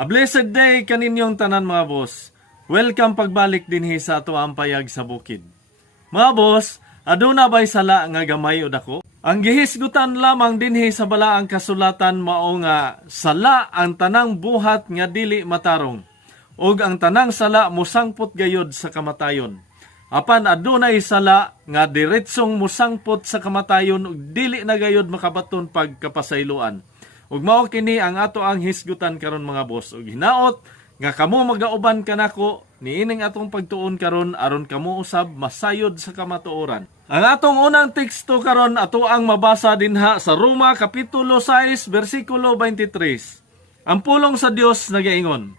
A blessed day kaninyong tanan mga boss. Welcome pagbalik dinhi sa ato ang payag sa bukid. Mga boss, aduna ba'y sala nga gamay o dako? Ang gihisgutan lamang dinhi sa balaang kasulatan mao nga sala ang tanang buhat nga dili matarong, ug ang tanang sala musangpot gayod sa kamatayon. Apan adunay sala nga diretsong musangpot sa kamatayon ug dili na gayod makabaton pagkapasayloan. Ug mao kini ang ato ang hisgutan karon mga boss. Ug hinaot nga kamo magauban kanako niining atong pagtuon karon aron kamo usab masayod sa kamatuoran. Ang atong unang teksto karon ato ang mabasa dinha sa Roma kapitulo 6 bersikulo 23. Ang pulong sa Dios nagaingon,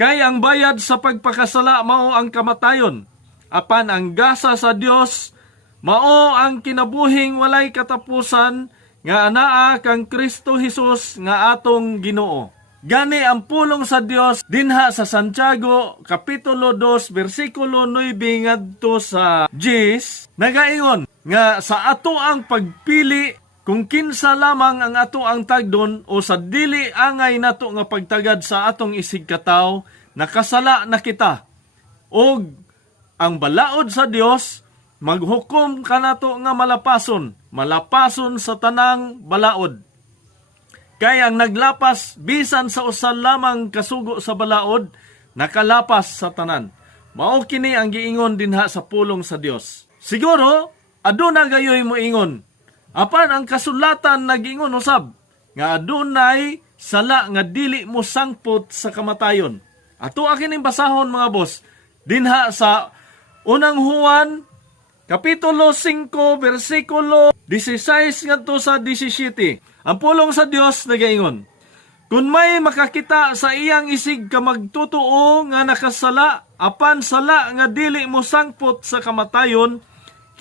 kay ang bayad sa pagpakasala mao ang kamatayon, apan ang gasa sa Dios mao ang kinabuhing walay katapusan nga anaa kang Kristo Jesus nga atong Ginoo. Gani ang pulong sa Dios dinha sa Santiago kapitulo 2 bersikulo 9 ngadto sa 10 nagaingon nga sa ato ang pagpili kung kinsa lamang ang ato ang tagdon o sa dili angay nato nga pagtagad sa atong isig kataw nakasala na kita. Og ang balaod sa Dios maghukom kanato nga malapason sa tanang balaod. Kay ang naglapas bisan sa usan lamang kasugo sa balaod, nakalapas sa tanan. Mao kini ang giingon dinha sa pulong sa Dios. Siguro aduna gayoy mo ingon. Apan ang kasulatan nagingon usab nga adunay sala nga dili mo sangpot sa kamatayon. Ato kining basahon mga boss dinha sa unang Juan kapitulo 5 bersikulo 16 ngadto sa 17. Ang pulong sa Dios nagaingon, kung may makakita sa iyang isig ka magtotoo nga nakasala, apan sala nga dili mo sangpot sa kamatayon,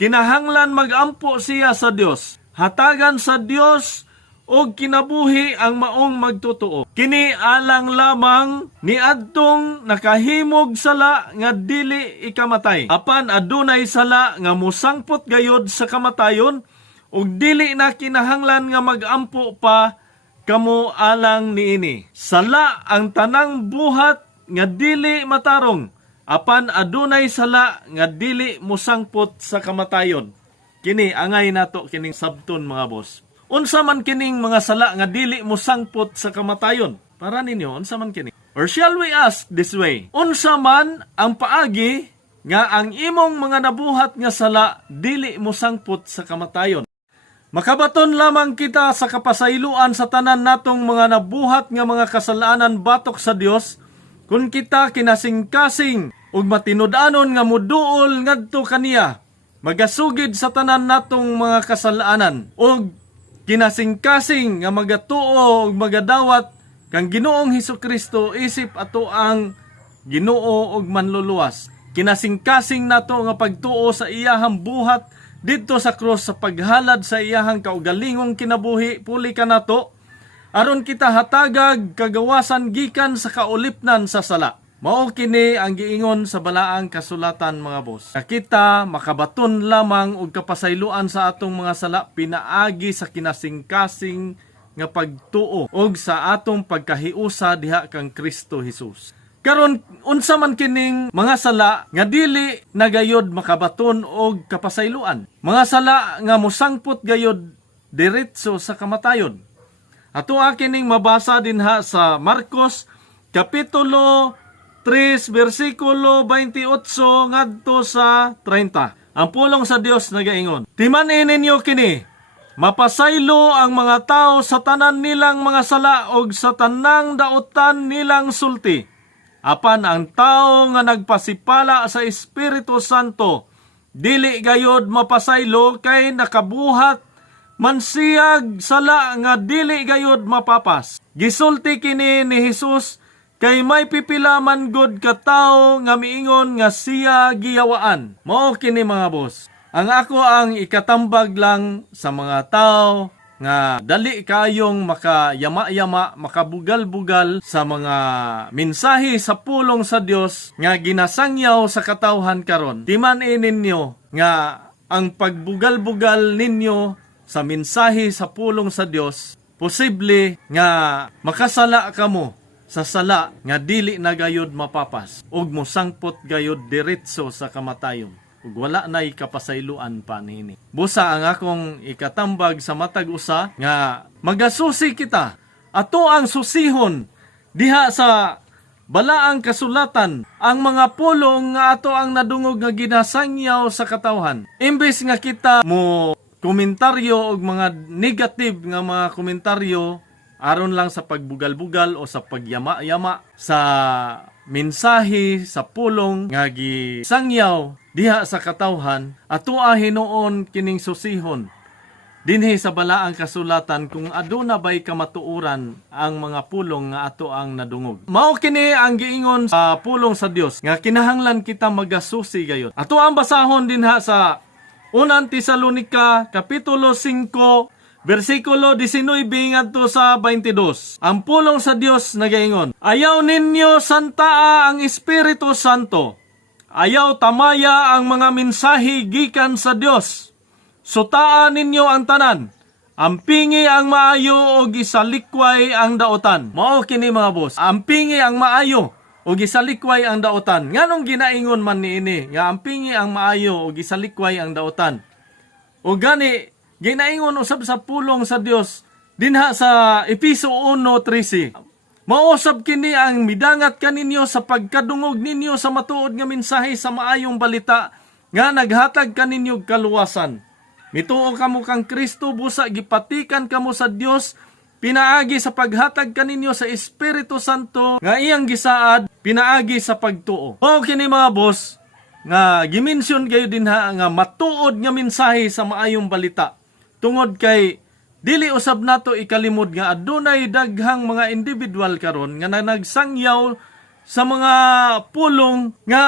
kinahanglan magampo siya sa Dios. Hatagan sa Dios og kinabuhi ang maong magtotoo. Kini alang lamang ni adtong nakahimog sala nga dili ikamatay. Apan adunay sala nga musangpot gayod sa kamatayon, ug dili na kinahanglan nga magampo pa kamo alang niini. Sala ang tanang buhat nga dili matarong, apan adunay sala nga dili musangpot sa kamatayon. Kini angay nato kining sabton mga boss. Unsa man kining mga sala nga dili musangpot sa kamatayon? Para ninyo, unsa man kini? Or shall we ask this way? Unsa man ang paagi nga ang imong mga nabuhat nga sala dili musangpot sa kamatayon? Makabaton lamang kita sa kapasayloan sa tanan natong mga nabuhat nga mga kasalanan batok sa Dios kung kita kinasing-kasing ug matinud-anon nga muduol ngadto kaniya magasugid sa tanan natong mga kasalanan ug kinasing-kasing nga magatuo ug magadawat kang Ginoong Hesukristo isip ato ang Ginoo ug manluluwas. Kinasing-kasing nato nga pagtuo sa iyahang buhat dito sa krus sa paghalad sa iyahang kaugalingong kinabuhi puli kanato aron kita hatagag kagawasan gikan sa kaulipnan sa sala. Mao kini ang giingon sa balaang kasulatan mga boss. Kita makabaton lamang og kapasayloan sa atong mga sala pinaagi sa kinasing-kasing nga pagtuo og sa atong pagkahiusa diha kang Kristo Jesus. Karon unsa man kining mga sala nga dili nagayod makabaton og kapasayloan. Mga sala nga mosangpot gayod diretso sa kamatayon. Ato kining mabasa dinha sa Marcos kapitulo 3 bersikulo 28 ngadto sa 30. Ang pulong sa Dios nagaingon, timan-in ninyo kini, mapasaylo ang mga tao sa tanan nilang mga sala og sa tanang dautan nilang sulti. Apan ang tao nga nagpasipala sa Espiritu Santo, dili gayod mapasaylo kay nakabuhat man siyag sala nga dili gayod mapapas. Gisulti kini ni Jesus kay may pipila man gud ka tawo nga miingon nga siya giyawaan. Mao kini mga boss. Ang ako ang ikatambag lang sa mga tao nga dali kayong makayama-yama, makabugal-bugal sa mga mensahe sa pulong sa Dios nga ginasangyaw sa katawhan karon. Timan-in ninyo nga ang pagbugal-bugal ninyo sa mensahe sa pulong sa Dios, posible nga makasala kamo sa sala nga dili na gayud mapapas ug mosangpot gayud diretso sa kamatayon ug wala nay kapasayloan pa niini. Busa ang akong ikatambag sa matag usa nga magasusi kita ato ang susihon diha sa balaang kasulatan ang mga pulong nga ato ang nadungog nga ginasangyaw sa katawhan. Imbes nga kita mo komentaryo og mga negative nga mga komentaryo aron lang sa pagbugal-bugal o sa pagyama-yama sa mensahe sa pulong nga gisangyaw diha sa katawhan, atua hinuon kining susihon dinhi sa balaang kasulatan kung aduna bay kamatuoran ang mga pulong nga ato ang nadungog. Mao kini ang giingon sa pulong sa Dios nga kinahanglan kita magasusi gayud. Ato ang basahon dinha sa Unang Tesalonica Kapitulo 5 versikulo 19 ngadto sa 22. Ang pulong sa Dios nagaingon, ayaw ninyo santaa ang Espiritu Santo. Ayaw tamaya ang mga mensahe gikan sa Dios. Sutaan ninyo ang tanan. Ampingi ang maayo o gisalikway ang daotan. Mao kini mga boss. Ampingi ang maayo o gisalikway ang daotan. Nganong ginaingon man niini nga ampingi ang maayo o gisalikway ang daotan. O gani ginaingon usab sa pulong sa Dios dinha sa Efeso 1:13. Mausab kini ang midangat kaninyo sa pagkadungog ninyo sa matuod nga mensahe sa maayong balita nga naghatag kaninyo kaluwasan. Mituo kamo kang Kristo busa gipatikan kamo sa Dios pinaagi sa paghatag kaninyo sa Espiritu Santo nga iyang gisaad pinaagi sa pagtuo. O kini mga boss nga gimension kayo dinha nga matuod nga mensahe sa maayong balita. Tungod kay dili usab nato ikalimod nga adunay daghang mga individual karon nga nagsangyaw sa mga pulong nga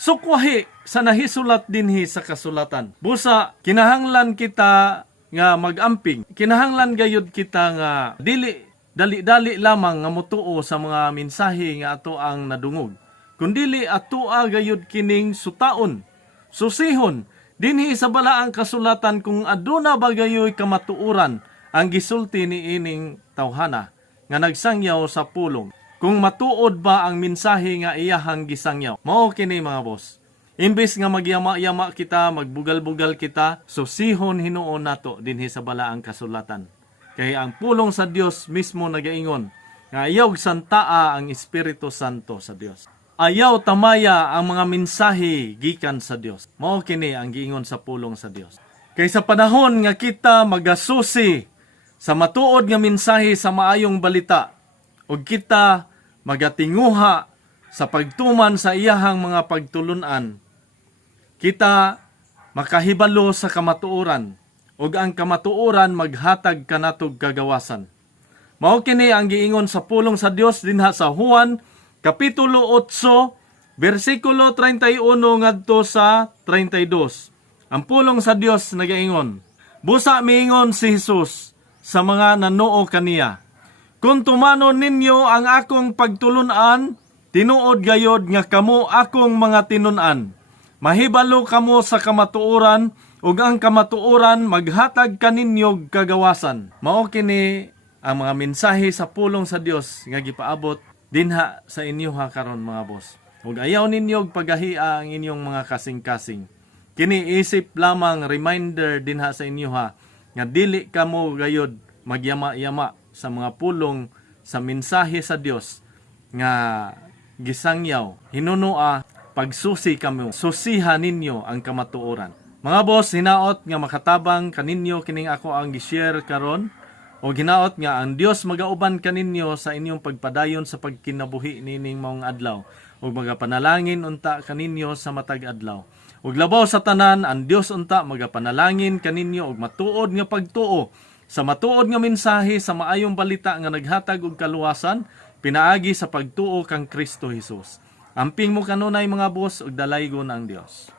sukwahi sa nahisulat dinhi sa kasulatan. Busa kinahanglan kita nga magamping. Kinahanglan gayud kita nga dili dali-dali lamang nga mutuo sa mga mensahe nga ato ang nadungog. Kundili atoa gayud kining sutaon, susihon dinhi sa balaang kasulatan kung aduna ba gayoy kamatuoran ang gisulti ni ining tawhana nga nagsangyaw sa pulong. Kung matuod ba ang mensahe nga iyahang gisangyaw. Mao kini mga boss. Imbes nga magyama-yama kita, magbugal-bugal kita, susihon hinuon nato dinhi sa balaang kasulatan. Kaya ang pulong sa Dios mismo nagaingon nga ayaw santaa ang Espiritu Santo sa Dios. Ayaw tamaya ang mga mensahe gikan sa Dios. Mao kini ang giingon sa pulong sa Dios. Kay sa panahon nga kita magasusi sa matuod nga mensahe sa maayong balita ug kita magatinguha sa pagtuman sa iyahang mga pagtulunan, kita makahibalo sa kamatuoran ug ang kamatuoran maghatag kanatog kagawasan. Mao kini ang giingon sa pulong sa Dios dinha sa Juan Kapitulo 8 versikulo 31 ngadto sa 32. Ang pulong sa Dios nagaingon, busa miingon si Jesus sa mga nanoo kaniya, kung tumanon ninyo ang akong pagtulunan, tinuod gayod nga kamo akong mga tinunan. Mahibalo kamo sa kamatuoran ug ang kamatuoran maghatag kaninyo kagawasan. Mao kini ang mga mensahe sa pulong sa Dios nga gipaabot dinha sa inyo ha karon mga boss. Ug ayaw ninyo pagahia ang inyong mga kasing-kasing. Kini isip lamang reminder dinha sa inyo ha nga dili kamo gayod magyama-yama sa mga pulong sa mensahe sa Dios nga gisangyaw. Hinunoa pagsusi kamo. Susihan ninyo ang kamatuoran. Mga boss, hinaot nga makatabang kaninyo kining ako ang gi-share karon. O ginaot nga ang Dios magauban kaninyo sa inyong pagpadayon sa pagkinabuhi nining maong adlaw. O magapanalangin unta kaninyo sa matag adlaw. Ug labaw sa tanan, ang Dios unta magapanalangin kaninyo og matuod nga pagtuo sa matuod nga mensahe sa maayong balita nga naghatag og kaluwasan pinaagi sa pagtuo kang Kristo Jesus. Amping mo kanunay mga boss ug dalaygon ang Dios.